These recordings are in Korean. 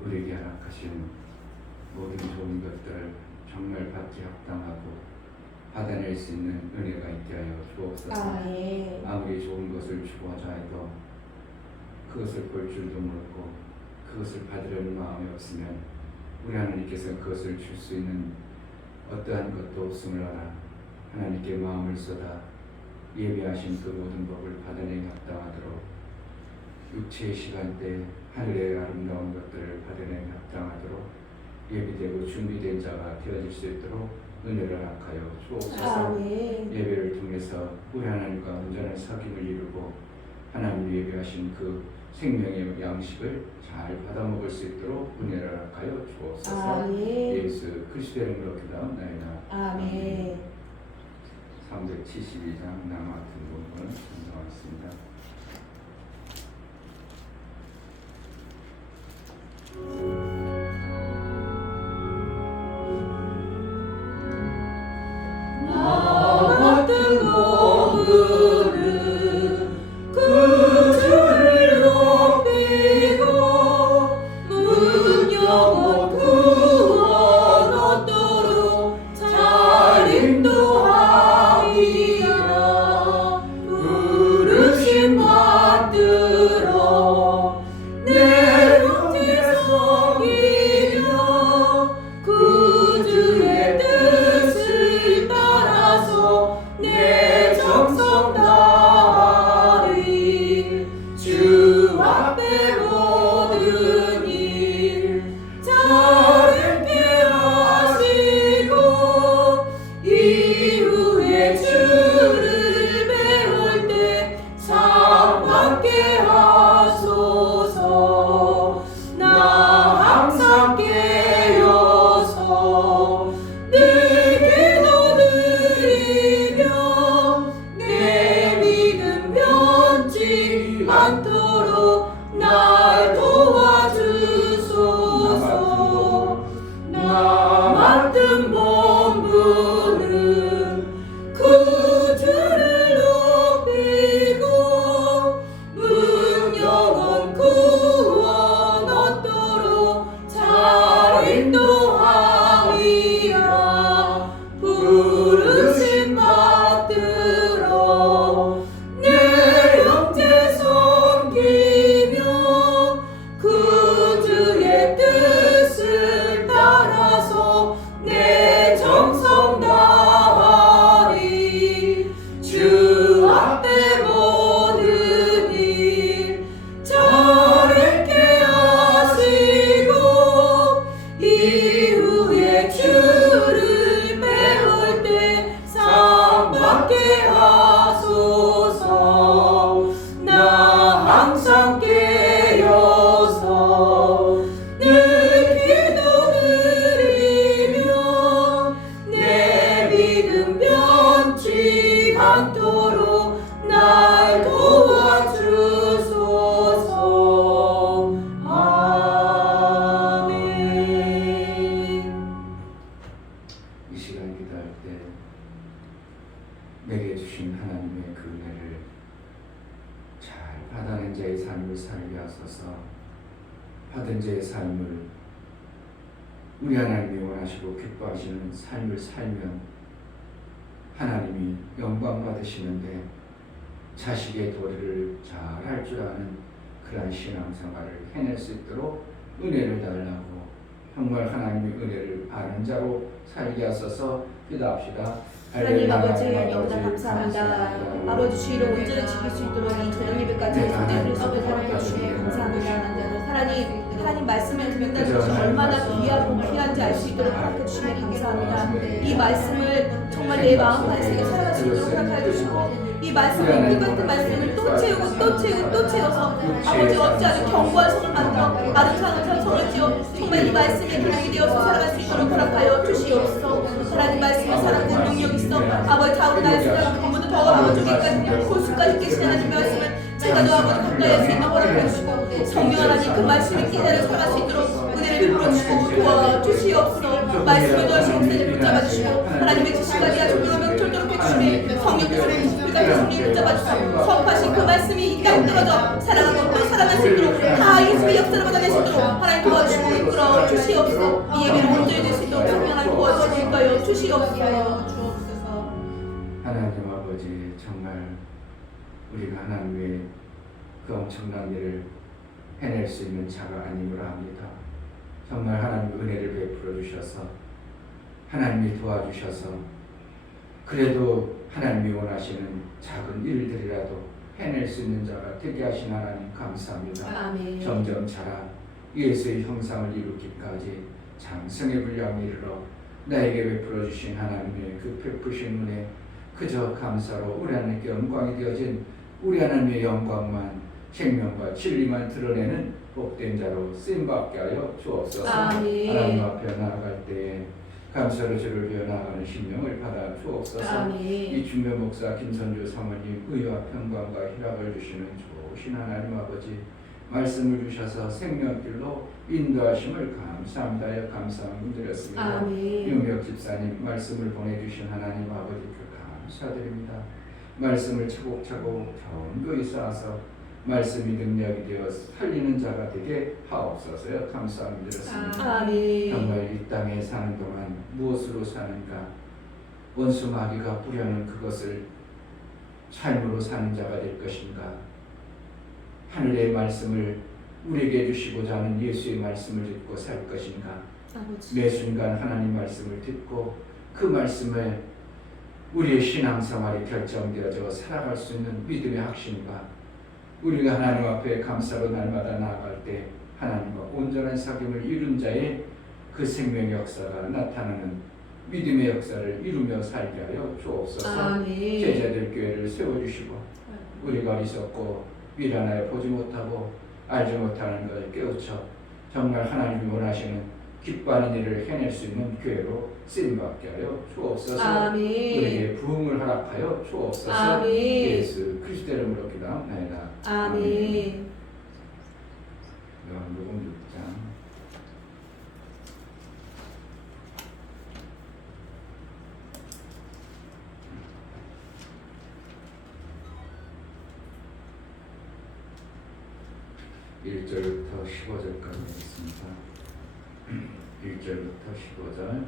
우리에게 허락하신 모든 좋은 것들을 정말 받기 합당하고 받아낼 수 있는 은혜가 있게 하여 주옵소서. 아무리 좋은 것을 주고자 해도 그것을 볼 줄도 모르고 그것을 받으려는 마음이 없으면 우리 하나님께서 그것을 줄 수 있는 어떠한 것도 없음을 알아 하나님께 마음을 쏟아 예비하신 그 모든 법을 받아내기 합당하도록 육체의 시간대 하늘의 아름다운 것들을 받아내기 합당하도록 예비되고 준비된 자가 되어질 수 있도록 은혜를 허락하여 주옵소서. 예배를 통해서 우리 하나님과 온전한 사귐을 이루고 하나님 예비하신 그 생명의 양식을 잘 받아먹을 수 있도록 은혜를 허락하여 주옵소서. 예수 그리스도의 이름으로 기도하옵나이다. 아멘. 372장 나 같은 부분을 전송하겠습니다. 내게 주신 하나님의 그 은혜를 잘 받아낸 자의 삶을 살게 하소서. 받은 자의 삶을 우리 하나님이 원하시고 기뻐하시는 삶을 살면 하나님이 영광 받으시는데 자식의 도리를 잘 할 줄 아는 그러한 신앙생활을 해낼 수 있도록 은혜를 달라고 정말 하나님의 은혜를 아는 자로 살게 하소서. 기도합시다. 하나님 아버지 너무나 감사합니다. 아버지 주의를 온전히 지킬 수 있도록 이 저녁 예배까지 성대 그리스도의 사랑해 주시에 감사합니다. 하나님 말씀을 듣는다는 것이 얼마나 귀하고 귀한지 알 수 있도록 허락해 주시면 감사합니다. 이 말씀을 정말 내 마음 안에 살아갈 수 있도록 허락해 주시고 이 말씀을 똑같은 말씀을 또 채우고 또 채우고 또 채워서 아버지 어찌하는 견고한 성을 만들어 아름다운 성을 지어 정말 이 말씀에 기록이 되어서 살아갈 수 있도록 허락하여 주시옵소서. 하나님 말씀에 사랑과 능력 있어 아버지 좌우로 나의 생각을 그보다 더 아버지 위까지 골수까지 계신 하나님 말씀을 제가 너 아버지 가까이 할 수 있는 허락해 주시고 성령 하나님 그 말씀을 깨달아 살아갈 수 있도록 은혜를 베풀어 주시고 도와주시옵소서. 말씀을 더하시고 세례를 붙잡아 주시고 하나님의 지시까지야 존경하며 절도록 해주시며 성령께서 불같은 성령을 붙잡아 주시고 선포하신 그 말씀이 이 땅에 떨어져 살아가고 또 살아날 수 있도록 다 예수의 역사를 받아낼 수 있도록 하나님 도와주시고 이끌어 주시옵소서. 이 예배를 온전히 될 수 있도록 성령을 도와주실까요? 주시옵소서. 하나님 아버지, 정말 우리가 하나님의 그 엄청난 일을 해낼 수 있는 자가 아님으로 합니다. 정말 하나님 은혜를 베풀어 주셔서 하나님이 도와주셔서 그래도 하나님이 원하시는 작은 일들이라도 해낼 수 있는 자가 되게 하신 하나님 감사합니다. 아멘. 점점 자라 예수의 형상을 이루기까지 장성의 분량에 이르러 나에게 베풀어 주신 하나님의 그 베푸신 은혜 그저 감사로 우리 하나님께 영광이 되어진 우리 하나님의 영광만 생명과 진리만 드러내는 복된 자로 쓰임받게 하여 주옵소서. 아멘. 하나님 앞에 나아갈 때에 감사로 주를 위해 나아가는 심령을 받아 주옵소서. 아멘. 이 준배 목사 김선주 사모님 의와 평강과 희락을 주시는 좋으신 하나님 아버지 말씀을 주셔서 생명길로 인도하심을 감사합니다. 감사함을 드렸습니다. 아멘. 윤혁 집사님 말씀을 보내주신 하나님 아버지께 감사드립니다. 말씀을 차곡차곡 견고히 쌓아서 말씀이 능력이 되어 살리는 자가 되게 하옵소서요. 감사함을 드렸습니다. 아멘. 정말 이 땅에 사는 동안 무엇으로 사는가? 원수 마귀가 뿌려는 그것을 삶으로 사는 자가 될 것인가? 하늘의 말씀을 우리에게 주시고자 하는 예수의 말씀을 듣고 살 것인가? 아버지. 매 순간 하나님 말씀을 듣고 그 말씀에 우리의 신앙생활이 결정되어져 살아갈 수 있는 믿음의 확신과 우리가 하나님 앞에 감사로 날마다 나아갈 때 하나님과 온전한 사귐을 이룬 자의 그 생명의 역사가 나타나는 믿음의 역사를 이루며 살게 하여 주옵소서. 아멘. 제자들 교회를 세워주시고 우리가 어리석고 미련하여 보지 못하고 알지 못하는 것을 깨우쳐 정말 하나님이 원하시는 기뻐하는 일을 해낼 수 있는 교회로 쓰임받게 하여 주옵소서. 아멘. 우리에게 부흥을 허락하여 주옵소서. 아멘. 예수 그리스도 이름으로 기도합니다. 아멘. 요한복음 6장 1절부터 15절까지 있습니다. 1절부터 15절.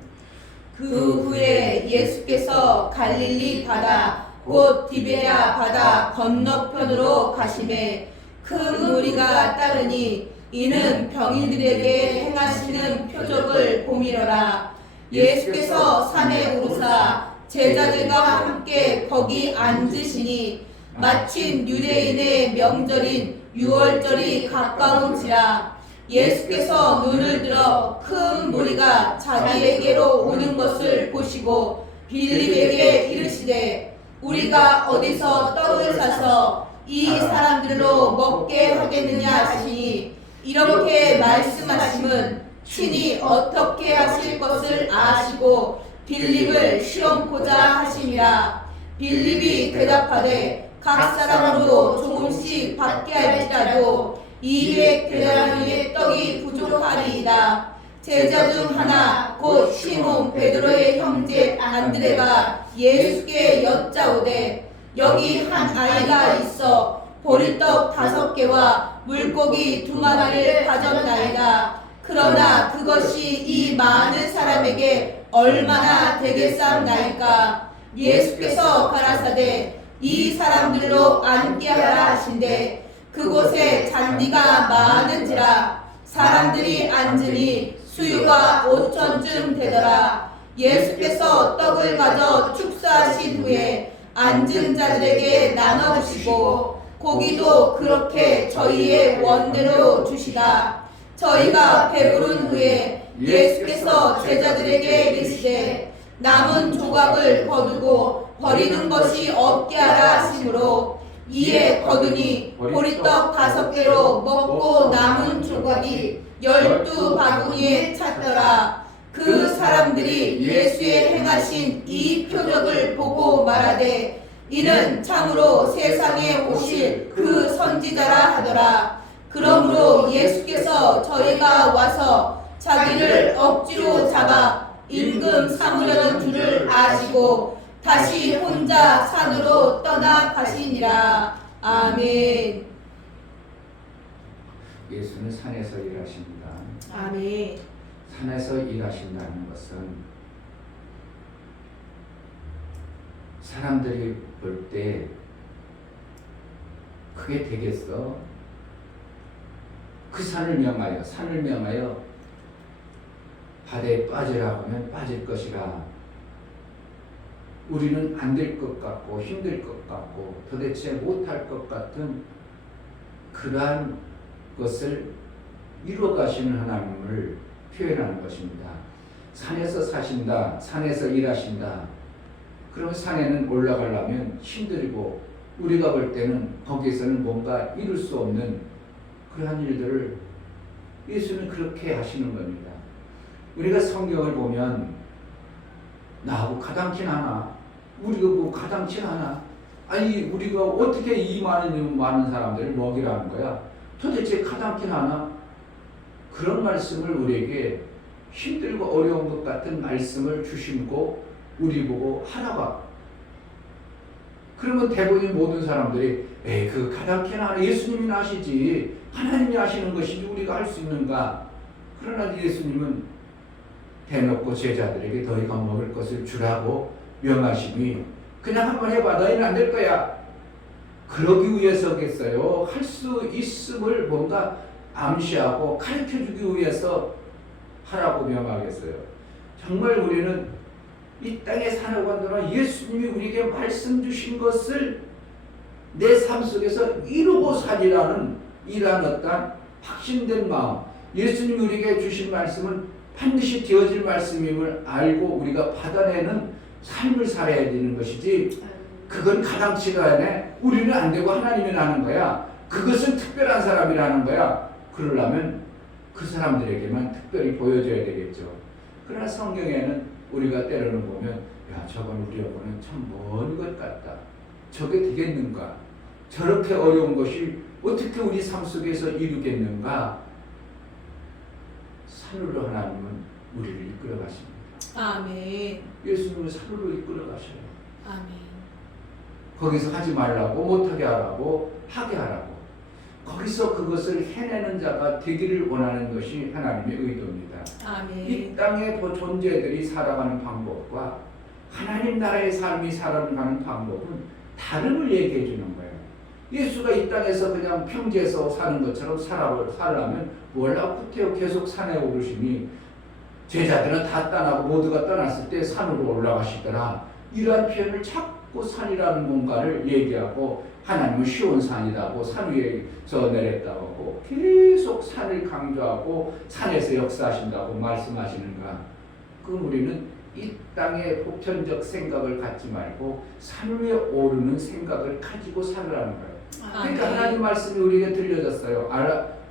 그 후에 예수께서 갈릴리 바다 곧 디베랴 바다 건너편으로 가시매 큰 무리가 따르니 이는 병인들에게 행하시는 표적을 보미러라. 예수께서 산에 오르사 제자들과 함께 거기 앉으시니 마침 유대인의 명절인 유월절이 가까운지라. 예수께서 눈을 들어 큰 무리가 자기에게로 오는 것을 보시고 빌립에게 이르시되 우리가 어디서 떡을 사서 이 사람들로 먹게 하겠느냐 하시니 이렇게 말씀하심은 친히 어떻게 하실 것을 아시고 빌립을 시험코자 하심이라. 빌립이 대답하되 각 사람으로 조금씩 받게 할지라도 200데나리온의 떡이 부족하리이다. 제자 중 하나 곧 시몬 베드로의 형제 안드레가 예수께 여짜오되 여기 한 아이가 있어 보리떡 5개와 물고기 2마리를 가졌나이다. 그러나 그것이 이 많은 사람에게 얼마나 되겠사옵나이까. 예수께서 가라사대 이 사람들로 앉게 하라 하신대 그곳에 잔디가 많은지라. 사람들이 앉으니 수유가 5천쯤 되더라. 예수께서 떡을 가져 축사하신 후에 앉은 자들에게 나눠주시고 고기도 그렇게 저희의 원대로 주시다. 저희가 배부른 후에 예수께서 제자들에게 이르시되 남은 조각을 거두고 버리는 것이 없게 하라 하시므로 이에 거두니 보리떡 5개로 먹고 남은 조각이 12바구니에 찼더라. 그 사람들이 예수의 행하신 이 표적을 보고 말하되 이는 참으로 세상에 오실 그 선지자라 하더라. 그러므로 예수께서 저희가 와서 자기를 억지로 잡아 임금 삼으려는 줄을 아시고 다시 혼자 산으로 떠나가시니라. 아멘. 예수는 산에서 일하십니다. 아멘. 산에서 일하신다는 것은 사람들이 볼 때 그게 되겠어? 그 산을 명하여 바다에 빠지라고 하면 빠질 것이라. 우리는 안 될 것 같고 힘들 것 같고 도대체 못할 것 같은 그러한 것을 이루어 가시는 하나님을 표현하는 것입니다. 산에서 사신다, 산에서 일하신다. 그러면 산에는 올라가려면 힘들고 우리가 볼 때는 거기에서는 뭔가 이룰 수 없는 그러한 일들을 예수는 그렇게 하시는 겁니다. 우리가 성경을 보면 나하고 가당치 않아. 우리가 뭐 가당치 않아. 아니 우리가 어떻게 이 많은 사람들을 먹이라는 거야. 도대체 가당치 않아. 그런 말씀을 우리에게 힘들고 어려운 것 같은 말씀을 주시고 우리 보고 하라고. 그러면 대부분 모든 사람들이 에이 그 가당치 않아. 예수님이 하시지. 하나님이 하시는 것이지 우리가 할 수 있는가. 그러나 예수님은 대놓고 제자들에게 너희가 먹을 것을 주라고 명하시니 그냥 한번 해봐. 너희는 안 될 거야. 그러기 위해서겠어요. 할 수 있음을 뭔가 암시하고 가르쳐주기 위해서 하라고 명하겠어요. 정말 우리는 이 땅에 살아가는 동안 예수님이 우리에게 말씀 주신 것을 내 삶 속에서 이루고 살리라는 이러한 어떤 확신된 마음, 예수님이 우리에게 주신 말씀은 반드시 되어질 말씀임을 알고 우리가 받아내는 삶을 살아야 되는 것이지, 그건 가당치가 않네. 우리는 안 되고 하나님이라는 거야. 그것은 특별한 사람이라는 거야. 그러려면 그 사람들에게만 특별히 보여줘야 되겠죠. 그러나 성경에는 우리가 때로는 보면 야 저건 우리하고는 참 먼 것 같다. 저게 되겠는가? 저렇게 어려운 것이 어떻게 우리 삶 속에서 이루겠는가? 산으로 하나님은 우리를 이끌어 가십니다. 아멘. 예수님은 산으로 이끌어 가셔요. 아멘. 거기서 하지 말라고, 못하게 하라고, 하게 하라고. 거기서 그것을 해내는 자가 되기를 원하는 것이 하나님의 의도입니다. 아멘. 이 땅의 존재들이 살아가는 방법과 하나님 나라의 삶이 살아가는 방법은 다름을 얘기해 주는 거예요. 예수가 이 땅에서 그냥 평지에서 사는 것처럼 살아면 뭐라고 구태여 계속 산에 오르시니 제자들은 다 떠나고 모두가 떠났을 때 산으로 올라가시더라. 이러한 표현을 자꾸 산이라는 뭔가를 얘기하고 하나님은 쉬운 산이라고 산 위에서 내렸다고 하고 계속 산을 강조하고 산에서 역사하신다고 말씀하시는가? 그럼 우리는 이 땅의 보편적 생각을 갖지 말고 산 위에 오르는 생각을 가지고 살으라는 거예요. 그러니까 하나님 말씀이 우리에게 들려졌어요.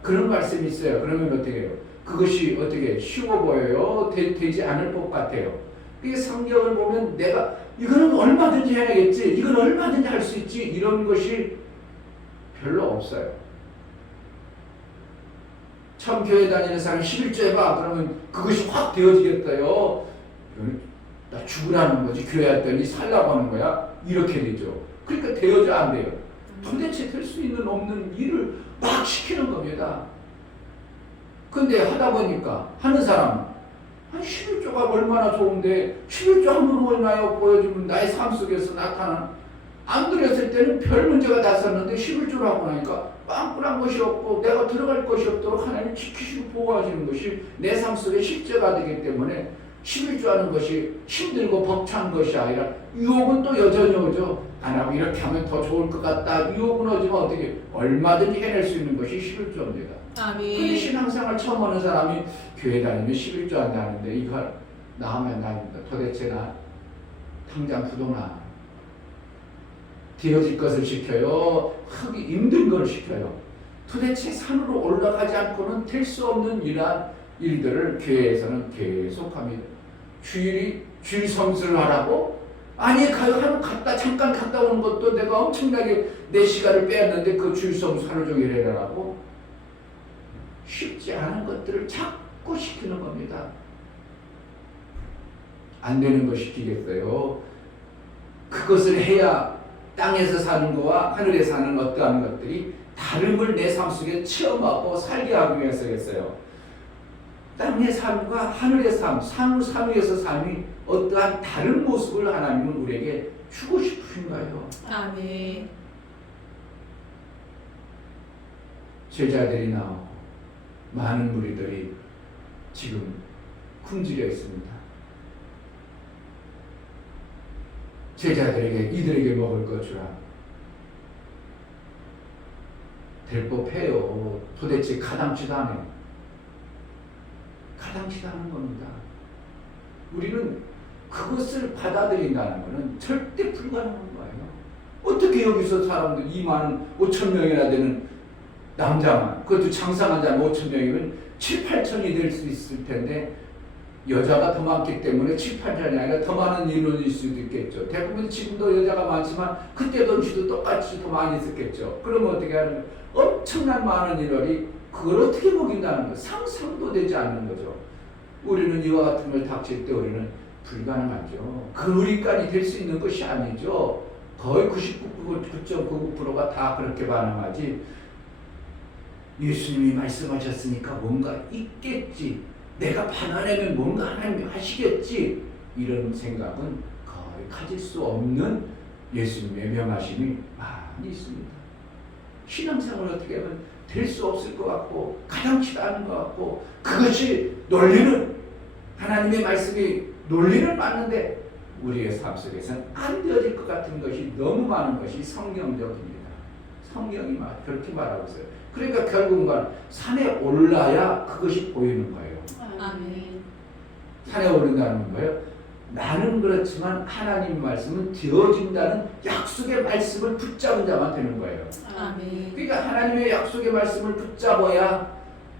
그런 말씀이 있어요. 그러면 어떻게 해요? 그것이 어떻게 쉬워 보여요? 되지 않을 것 같아요. 이 성경을 보면 내가 이거는 얼마든지 해야겠지, 이건 얼마든지 할 수 있지, 이런 것이 별로 없어요. 처음 교회 다니는 사람이 11조 해봐. 그러면 그것이 확 되어지겠어요. 나 죽으라는 거지. 교회 왔더니 살라고 하는 거야. 이렇게 되죠. 그러니까 되어져 안 돼요. 도대체 될 수 있는 없는 일을 막 시키는 겁니다. 근데 하다 보니까 하는 사람 11조가 얼마나 좋은데 11조 한번 얼마요 보여주면 나의 삶 속에서 나타나는, 안 들었을 때는 별 문제가 다 있었는데 11조라고 하니까 빵꾸난 것이 없고 내가 들어갈 것이 없도록 하나님 지키시고 보호하시는 것이 내 삶 속에 실제가 되기 때문에 11조 하는 것이 힘들고 벅찬 것이 아니라, 유혹은 또 여전히 오죠. 안 하고 이렇게 하면 더 좋을 것 같다. 유혹은 오지만 어떻게 얼마든지 해낼 수 있는 것이 11조입니다. 아멘. 근데 신앙생활 처음 하는 사람이 교회 다니면 11조 한다는데 이걸 나 하면 나입니다. 도대체 나 당장 부도나 되어질 것을 시켜요. 하기 힘든 걸 시켜요. 도대체 산으로 올라가지 않고는 될 수 없는 이러한 일들을 교회에서는 계속합니다. 주일 성수를 하라고? 아니 잠깐 갔다 오는 것도 내가 엄청나게 내 시간을 빼앗는데 그 주일 성수 하루 종일 해라라고? 쉽지 않은 것들을 자꾸 시키는 겁니다. 안 되는 거 시키겠어요? 그것을 해야 땅에서 사는 거와 하늘에 사는 어떠한 것들이 다름을 내 삶 속에 체험하고 살게 하기 위해서겠어요. 땅의 삶과 하늘의 삶, 상위에서 삶이 어떠한 다른 모습을 하나님은 우리에게 주고 싶으신가요? 아멘. 제자들이 나오고 많은 무리들이 지금 굶주려 있습니다. 제자들에게 이들에게 먹을 것 주라. 될 법해요. 도대체 가당치도 않아요. 가당치도 않은 겁니다. 우리는 그것을 받아들인다는 것은 절대 불가능한 거예요. 어떻게 여기서 사람들 2만 5천 명이나 되는 남자만, 그것도 장상한 자는 5천 명이면 7, 8천이 될 수 있을 텐데 여자가 더 많기 때문에 7, 8천이 아니라 더 많은 인원일 수도 있겠죠. 대부분 지금도 여자가 많지만 그때 당시도 똑같이 더 많이 있었겠죠. 그러면 어떻게 하는 거예요? 엄청난 많은 인원이 그걸 어떻게 먹인다는 거예요. 상상도 되지 않는 거죠. 우리는 이와 같은 걸 닥칠 때 우리는 불가능하죠. 그 우리까지 될 수 있는 것이 아니죠. 거의 99.99%가 다 그렇게 반응하지. 예수님이 말씀하셨으니까 뭔가 있겠지. 내가 받아내면 뭔가 하나님이 하시겠지. 이런 생각은 거의 가질 수 없는 예수님의 명하심이 많이 있습니다. 신앙생활을 어떻게 하면 될 수 없을 것 같고 가당치도 않은 것 같고 그것이 논리는 하나님의 말씀이 논리는 맞는데 우리의 삶 속에서는 안 되어질 것 같은 것이 너무 많은 것이 성경적입니다. 성경이 그렇게 말하고 있어요. 그러니까 결국은 산에 올라야 그것이 보이는 거예요. 아멘. 산에 오른다는 거예요. 나는 그렇지만 하나님 말씀은 되어진다는 약속의 말씀을 붙잡은 자만 되는 거예요. 아멘. 그러니까 하나님의 약속의 말씀을 붙잡아야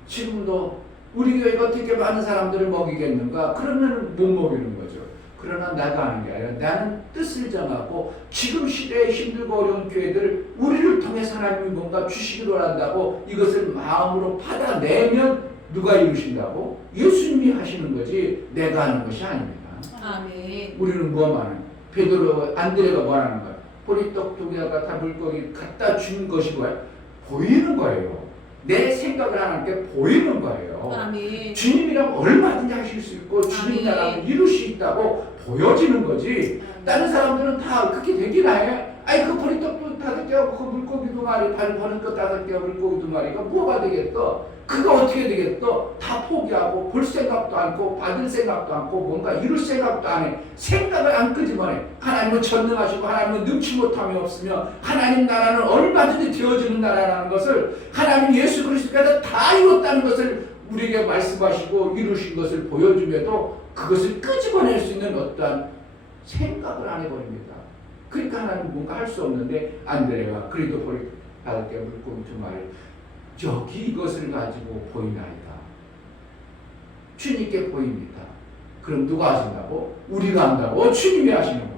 지금도 우리 교회가 어떻게 많은 사람들을 먹이겠는가? 그러면 못 먹이는 거죠. 그러나 내가 하는 게 아니라 나는 뜻을 정하고 지금 시대에 힘들고 어려운 교회들 우리를 통해서 하나님이 뭔가 주시기로 한다고 이것을 마음으로 받아내면 누가 이루신다고? 예수님이 하시는 거지 내가 하는 것이 아닙니다. 아멘. 우리는 뭐만 하는? 베드로, 안드레가 뭐 하는 거야? 보리떡 두 개가 다 물고기 갖다 준 것이 뭐야? 보이는 거예요. 내 생각을 하나님께 보이는 거예요. 아멘. 주님이랑 얼마든지 하실 수 있고 주님 나라를 이룰 수 있다고 보여지는 거지. 다른 사람들은 다 그렇게 되기나 해. 아이 그 보리떡도 5개하고 그 물고기 2마리, 버릇것 5개하고 물고기 2마리가 뭐가 되겠어? 그거 어떻게 되겠어? 다 포기하고 볼 생각도 않고 받을 생각도 않고 뭔가 이룰 생각도 안 해. 생각을 안 끄지만 하나님은 전능하시고 하나님은 능치 못함이 없으며 하나님 나라는 얼마든지 되어지는 나라라는 것을 하나님 예수 그리스도께서 다 이뤘다는 것을 우리에게 말씀하시고 이루신 것을 보여줌에도 그것을 끄집어낼 수 있는 어떠한 생각을 안 해버립니다. 그러니까 하나님은 뭔가 할 수 없는데 안드레가 그래도 보리 5개 물고기 2마리 여기 이것을 가지고 보이나이다. 주님께 보입니다. 그럼 누가 하신다고? 우리가 한다고? 주님이 하시는 거예요.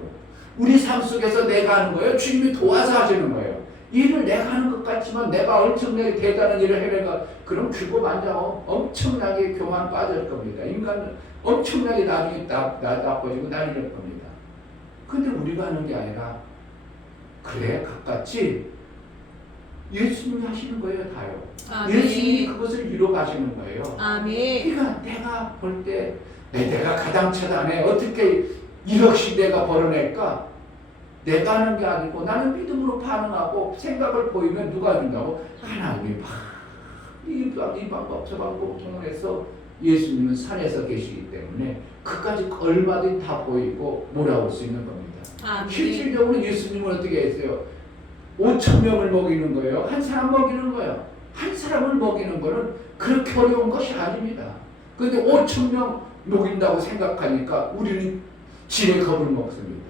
우리 삶 속에서 내가 하는 거예요. 주님이 도와서 하시는 거예요. 일을 내가 하는 것 같지만 내가 엄청나게 대단한 일을 해내가 그럼 그거 만져 엄청나게 교만 빠질 겁니다. 인간은 엄청나게 나중에 나빠지고 난리날 겁니다. 근데 우리가 하는 게 아니라 그래 가깝지 예수님이 하시는 거예요. 다요. 아멘. 예수님이 그것을 이루어 가시는 거예요. 아멘. 그러니까 내가 볼 때 내가 가당치다네 어떻게 1억씩 내가 벌어낼까? 내가 하는 게 아니고 나는 믿음으로 반응하고 생각을 보이면 누가 준다고? 하나님이 이 방법 저 방법 통해서 예수님은 산에서 계시기 때문에 그까지 얼마든지 다 보이고 몰아올 수 있는 겁니다. 아멘. 실질적으로 예수님은 어떻게 했어요? 5천 명을 먹이는 거예요. 한 사람 먹이는 거예요. 한 사람을 먹이는 거는 그렇게 어려운 것이 아닙니다. 그런데 5천 명 먹인다고 생각하니까 우리는 지레 겁을 먹습니다.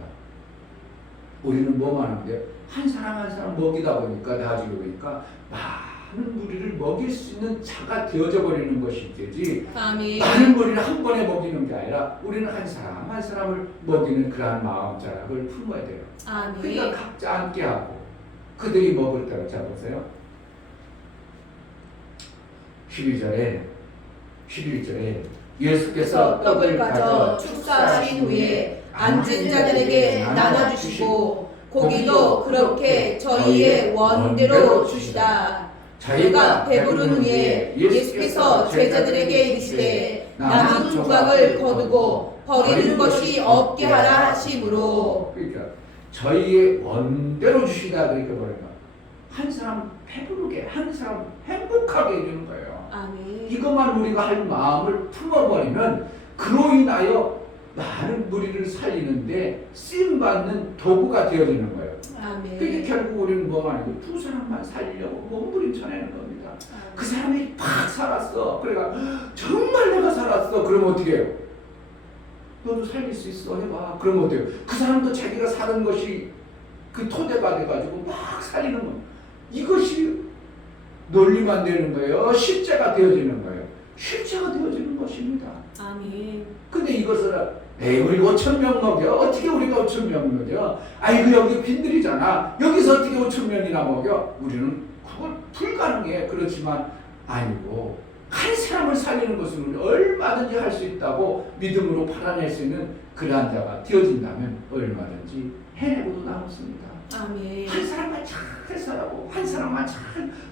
우리는 뭐만 하는데요? 한 사람 한 사람 먹이다 보니까 나중에 보니까 많은 무리를 먹일 수 있는 자가 되어져 버리는 것이 되지. 아멘. 많은 무리를 한 번에 먹이는 게 아니라 우리는 한 사람 한 사람을 먹이는 그러한 마음 자락을 품어야 돼요. 아멘. 그러니까 각자 앉게 하고 그들이 먹을 때를 잡으세요. 11절에 예수께서 떡을 가져 축사하신 후에 앉은 자들에게 나눠주시고 고기도 그렇게 저희의 원대로 주시다. 저희가 배부른 후에 예수께서 제자들에게 이르시되 남은 조각을 거두고 버리는 것이 없게 하라 하심으로. 그러니까 저희의 원대로 주시다. 그러니까 뭐랄까, 한 사람 배부르게, 한 사람 행복하게 해주는 거예요. 아멘. 이것만 우리가 할 마음을 품어버리면 그로 인하여 많은 무리를 살리는데 쓰임받는 도구가 되어지는 거예요. 아멘. 그게 결국 우리는 뭐가 아니고 두 사람만 살리려고 몸부림쳐내는 겁니다. 그 사람이 팍 살았어. 그러니까 정말 내가 살았어. 그러면 어떻게 해요? 너도 살릴 수 있어. 해봐. 그러면 어때요? 그 사람도 자기가 사는 것이 그 토대가 돼가지고 막 살리는 거예요. 이것이 논리만 되는 거예요. 실제가 되어지는 거예요. 실제가 되어지는 것입니다. 아멘. 근데 이것을 에이 우리 5,000명 먹여? 어떻게 우리가 5,000명 먹여? 아이고 여기 빈들이잖아. 여기서 어떻게 5,000명이나 먹여? 우리는 그건 불가능해. 그렇지만 아니고 한 사람을 살리는 것은 우리 얼마든지 할 수 있다고 믿음으로 받아낼 수 있는 그러한 자가 되어진다면 얼마든지 해내고도 남았습니다. 아멘. 한 사람만 잘 살아고 한 사람만 잘,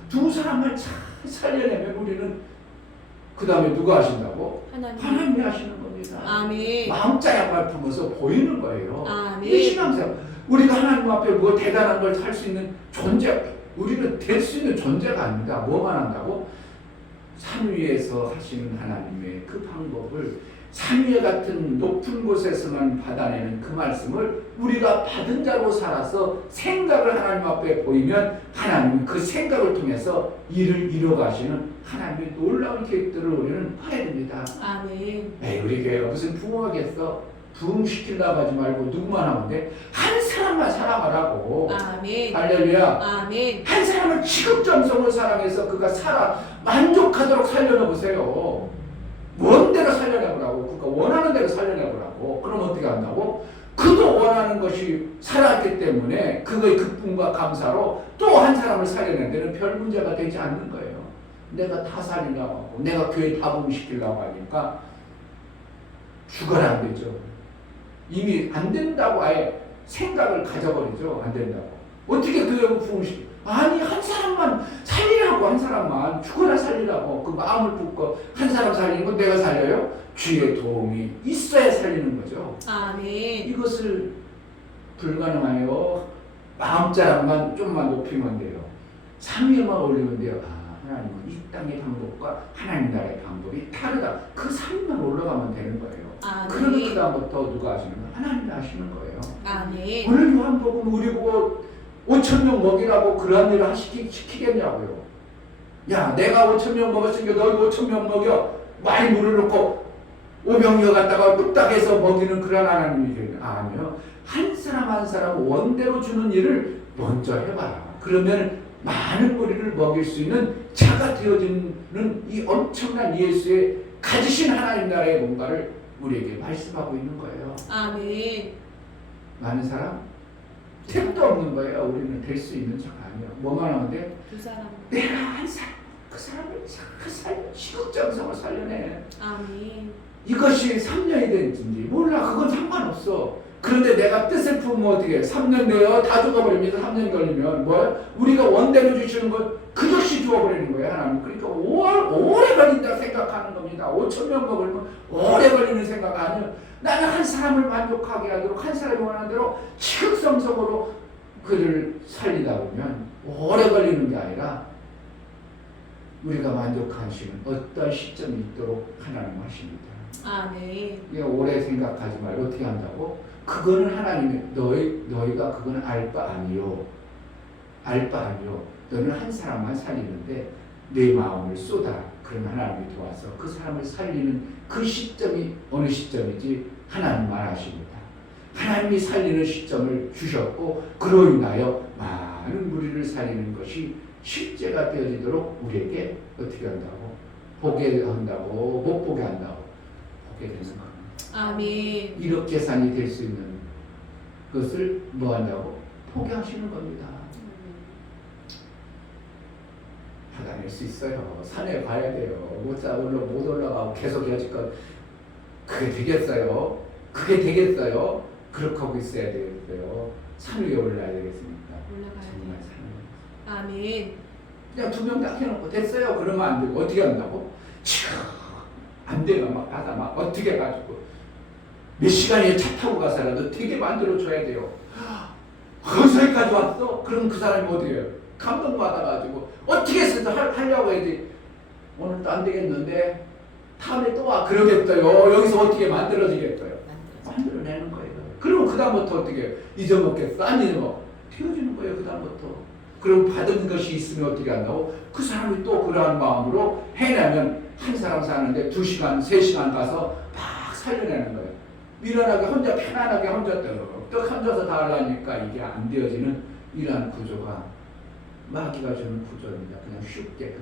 두 사람만 잘 살려내면 우리는 그 다음에 누가 하신다고? 하나님이 하시는 겁니다. 아멘. 마음자 양말 품어서 보이는 거예요. 아멘. 이 신앙생활, 우리가 하나님 앞에 뭐 대단한 걸 할 수 있는 존재, 우리는 될 수 있는 존재가 아닙니다. 뭐만 한다고? 산 위에서 하시는 하나님의 그 방법을, 산 위에 같은 높은 곳에서만 받아내는 그 말씀을 우리가 받은 자로 살아서 생각을 하나님 앞에 보이면 하나님은 그 생각을 통해서 일을 이뤄가시는 하나님의 놀라운 계획들을 우리는 봐야 됩니다. 아멘. 에이 우리 교회가 무슨 부흥하겠어? 부흥시키려고 하지 말고 누구만 하면 돼? 한 사람만 사랑하라고. 아멘. 할렐루야. 아멘. 한 사람을 지극정성으로 사랑해서 그가 살아 만족하도록 살려내보세요. 원대로 살려내보라고. 그가 원하는 대로 살려내보라고. 그럼 어떻게 한다고? 그도 원하는 것이 살았기 때문에 그의 기쁨과 감사로 또 한 사람을 살려낸 데는 별 문제가 되지 않는 거예요. 내가 다 살리려고 하고 내가 교회 다 부흥시키려고 하니까 죽어라 안 되죠. 이미 안 된다고 아예 생각을 가져버리죠. 안 된다고. 어떻게 교회 부흥시키? 아니 한 사람만 살리라고. 한 사람만 죽어라 살리라고. 그 마음을 붓고 한 사람 살리는 건 내가 살려요? 주의 도움이 있어야 살리는 거죠. 아멘. 이것을 불가능하여 마음자락만 좀만 높이면 돼요. 상위에만 올리면 돼요. 아, 하나님은 이 땅의 방법과 하나님 나라의 방법이 다르다. 그 상위만 올라가면 되는 거예요. 그러면 그 다음부터 누가 하시는 거예요? 하나님이 하시는 거예요. 아멘. 오늘 요한복음 우리 보고 5,000명 먹이라고 그러한 일을 시키겠냐고요. 야 내가 5,000명 먹었으니까 너희 5,000명 먹여. 많이 물을 넣고 5병이어 갖다가 뚝딱해서 먹이는 그런 하나님이 되는. 아니요. 한 사람 한 사람 원대로 주는 일을 먼저 해봐라. 그러면 많은 무리를 먹일 수 있는 자가 되어지는 이 엄청난 예수의 가지신 하나님 나라의 뭔가를 우리에게 말씀하고 있는 거예요. 아멘. 많은 사람? 택도 없는 거예요. 우리는 될 수 있는 자가 아니야. 뭐만 하면 돼? 두 사람. 내가 한 사람, 그 사람을 잘 시극정성을 살려내. 아멘. 이것이 3년이 됐든지 몰라. 그건 상관없어. 그런데 내가 뜻을 품으면 어떻게 해? 3년 내요? 다 죽어버립니다. 3년 걸리면. 뭐야? 우리가 원대로 주시는 것 그것이 죽어버리는 거예요. 하나님. 그러니까 오래 걸린다 생각하는 겁니다. 5,000명 먹으면 오래 걸리는 생각 아니에요. 나는 한 사람을 만족하게 하도록 한 사람이 원하는 대로 지극정성으로 그를 살리다 보면 오래 걸리는 게 아니라 우리가 만족하시는 어떤 시점이 있도록 하나님 하십니다. 아멘. 이게 오래 생각하지 말고 어떻게 한다고? 그거는 하나님의 너희가 그건 알 바 아니요. 알 바 아니요. 너는 한 사람만 살리는데 내 마음을 쏟아. 그럼 하나님이 도와서 그 사람을 살리는 그 시점이 어느 시점이지 하나님만 아십니다. 하나님이 살리는 시점을 주셨고 그로 인하여 많은 무리를 살리는 것이 실제가 되어지도록 우리에게 어떻게 한다고? 보게 한다고, 못 보게 한다고. 보게 되는 겁니다. 아멘. 이렇게 산이 될 수 있는 것을 뭐 한다고? 포기하시는 겁니다. 받아낼 수 있어요. 산에 가야 돼요. 못 올라가고 계속 여지껏 그게 되겠어요? 그게 되겠어요? 그렇게 하고 있어야 되겠어요. 산 위에 올라야 되겠습니까? 정말 산 위에. 아멘. 그냥 2명 딱 해놓고 됐어요. 그러면 안 되고 어떻게 한다고? 안 되면 막 받아 막 어떻게 해가지고 몇 시간이나 차 타고 가서라도 되게 만들어줘야 돼요. 거기까지 왔어? 그럼 그 사람이 어떻게 해요? 감동받아가지고 어떻게 해서 하려고 해야지. 오늘도 안 되겠는데 다음에 또 와 그러겠어요. 여기서 어떻게 만들어지겠어요? 만들어내는 거예요. 그러면 그 다음부터 어떻게 해요? 잊어먹겠어? 안 잊어먹어. 튀어지는 거예요. 그 다음부터. 그럼 받은 것이 있으면 어떻게 한다고? 그 사람이 또 그러한 마음으로 해내면 한 사람 사는데 2시간, 3시간 가서 막 살려내는 거예요. 미련하게 혼자 편안하게 혼자 떡떡 혼자서 다 하려니까 이게 안 되어지는 이러한 구조가 마귀가 주는 구조입니다. 그냥 쉽게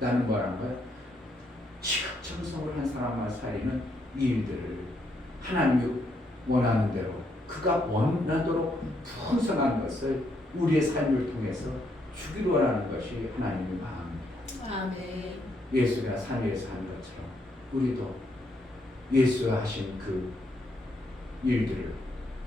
나는 뭐라는 거야? 지극정성을 한 사람만 살리는 이 일들을 하나님이 원하는 대로 그가 원하도록 풍성한 것을 우리의 삶을 통해서 주기로 원하는 것이 하나님의 마음입니다. 아멘. 예수가 산 위에서 한 것처럼 우리도 예수가 하신 그 일들을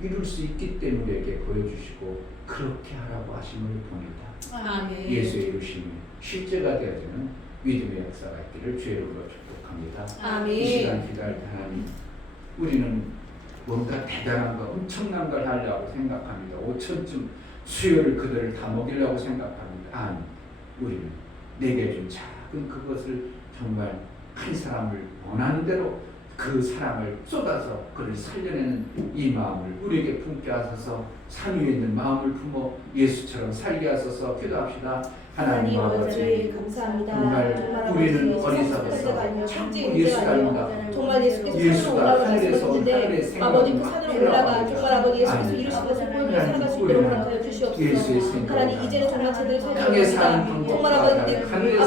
이룰 수 있기 때문에 우리에게 보여주시고 그렇게 하라고 하심을 봅니다. 아멘. 예수의 이루심이 실제가 되어지는 믿음의 역사가 있기를 주의 이름으로 축복합니다. 아멘. 이 시간 기도할 때 하나님, 우리는 뭔가 대단한 거, 엄청난 걸 하려고 생각합니다. 5천쯤 수요를 그들을 다 먹이려고 생각합니다. 아니, 우리는 내게 준 작은 그것을 정말 한 사람을 원하는 대로 그 사랑을 쏟아서 그를 살려내는 이 마음을 우리에게 품게 하소서. 산 위에 있는 마음을 품어 예수처럼 살게 하소서. 기도합시다. 하나님 아버지, 감사합니다. 정말 우리는 어리석어서 자꾸 예수 닮다. 정말 예수께서 산으로 올라가셨는데 아버지 그 산으로 올라가 정말 아버지 예수께서 이루신 것을 보여주며 살아갈 수 있도록 하여 주시옵소서. 하나님 이제는 정말 제대로 살아갑니다. 정말 아버지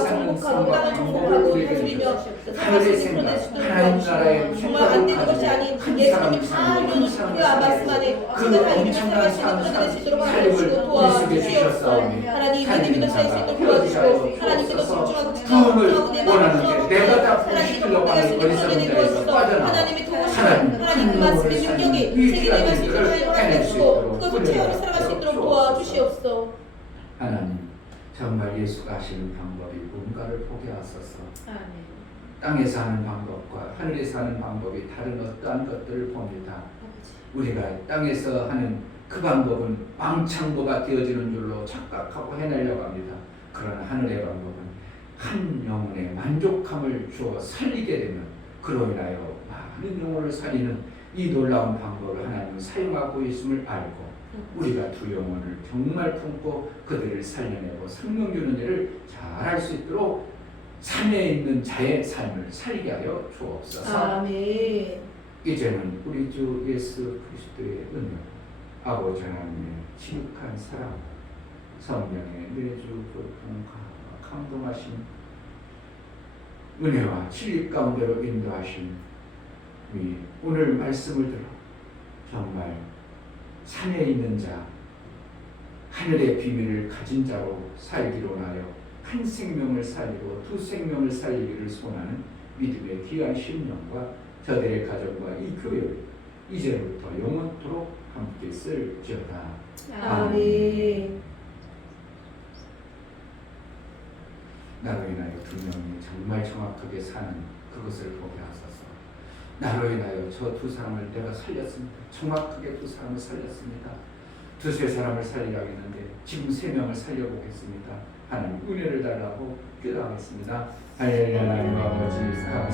정복하고 땅을 정복하고 누리며 살아갈 수 있는 그런 수 있도록 도와주시고 정말 안 되는 것이 아닌 예수님이 다 이루어주신 그 말씀 안에 그가 다 이루며 살아갈 수 있는 그런 될 수 있도록 하여 주시고 도와주시옵소서. 하나님 믿음이 넘쳐날 수 있도록 도와주시고 하나님께도 집중하고 집중하고 내 마음을 품어보고 하나님께도 공부할 수 있는 그런 은혜 도와주시고 하나님이 도우시고 하나님 그 말씀의 능력이 세계에 임할 수 있도록 하여 주시고 그것을 체험해 살아갈 수 있도록 도와주시옵소서. 하나님, 정말 예수가 하시는 방법이 뭔가를 보게 하소서. 아멘. 땅에서 하는 방법과 하늘에서 하는 방법이 다른 어떠한 것들을 봅니다. 우리가 땅에서 하는 그 방법은 망창고가 되어지는 줄로 착각하고 해내려고 합니다. 그러나 하늘의 방법은 한 영혼의 만족함을 주어 살리게 되면 그로 인하여 많은 영혼을 살리는 이 놀라운 방법을 하나님은 사용하고 있음을 알고 우리가 두 영혼을 정말 품고 그들을 살려내고 생명 주는 일을 잘할 수 있도록 산에 있는 자의 삶을 살게 하여 주옵소서. 아멘. 이제는 우리 주 예수 그리스도의 은혜, 아버지 하나님의 지극한 사랑, 성령의 매주 교통과 감동하신 은혜와 진리 가운데로 인도하신 오늘 말씀을 들어 정말 산에 있는 자, 하늘의 비밀을 가진 자로 살기로 하여 한 생명을 살리고 두 생명을 살리기를 소원하는 믿음의 귀한 심령과 저들의 가정과 이 교회를 이제부터 영원토록 함께 쓸지어다. 아멘. 나로 인하여 두 명이 정말 정확하게 사는 그것을 보게 하소서. 나로 인하여 저 두 사람을 내가 살렸습니다. 정확하게 두 사람을 살렸습니다. 두세 사람을 살리라고 했는데 지금 3명을 살려보겠습니다. 하나님 은혜를 달라고 기도하겠습니다. 하나님 아버지 감사합니다.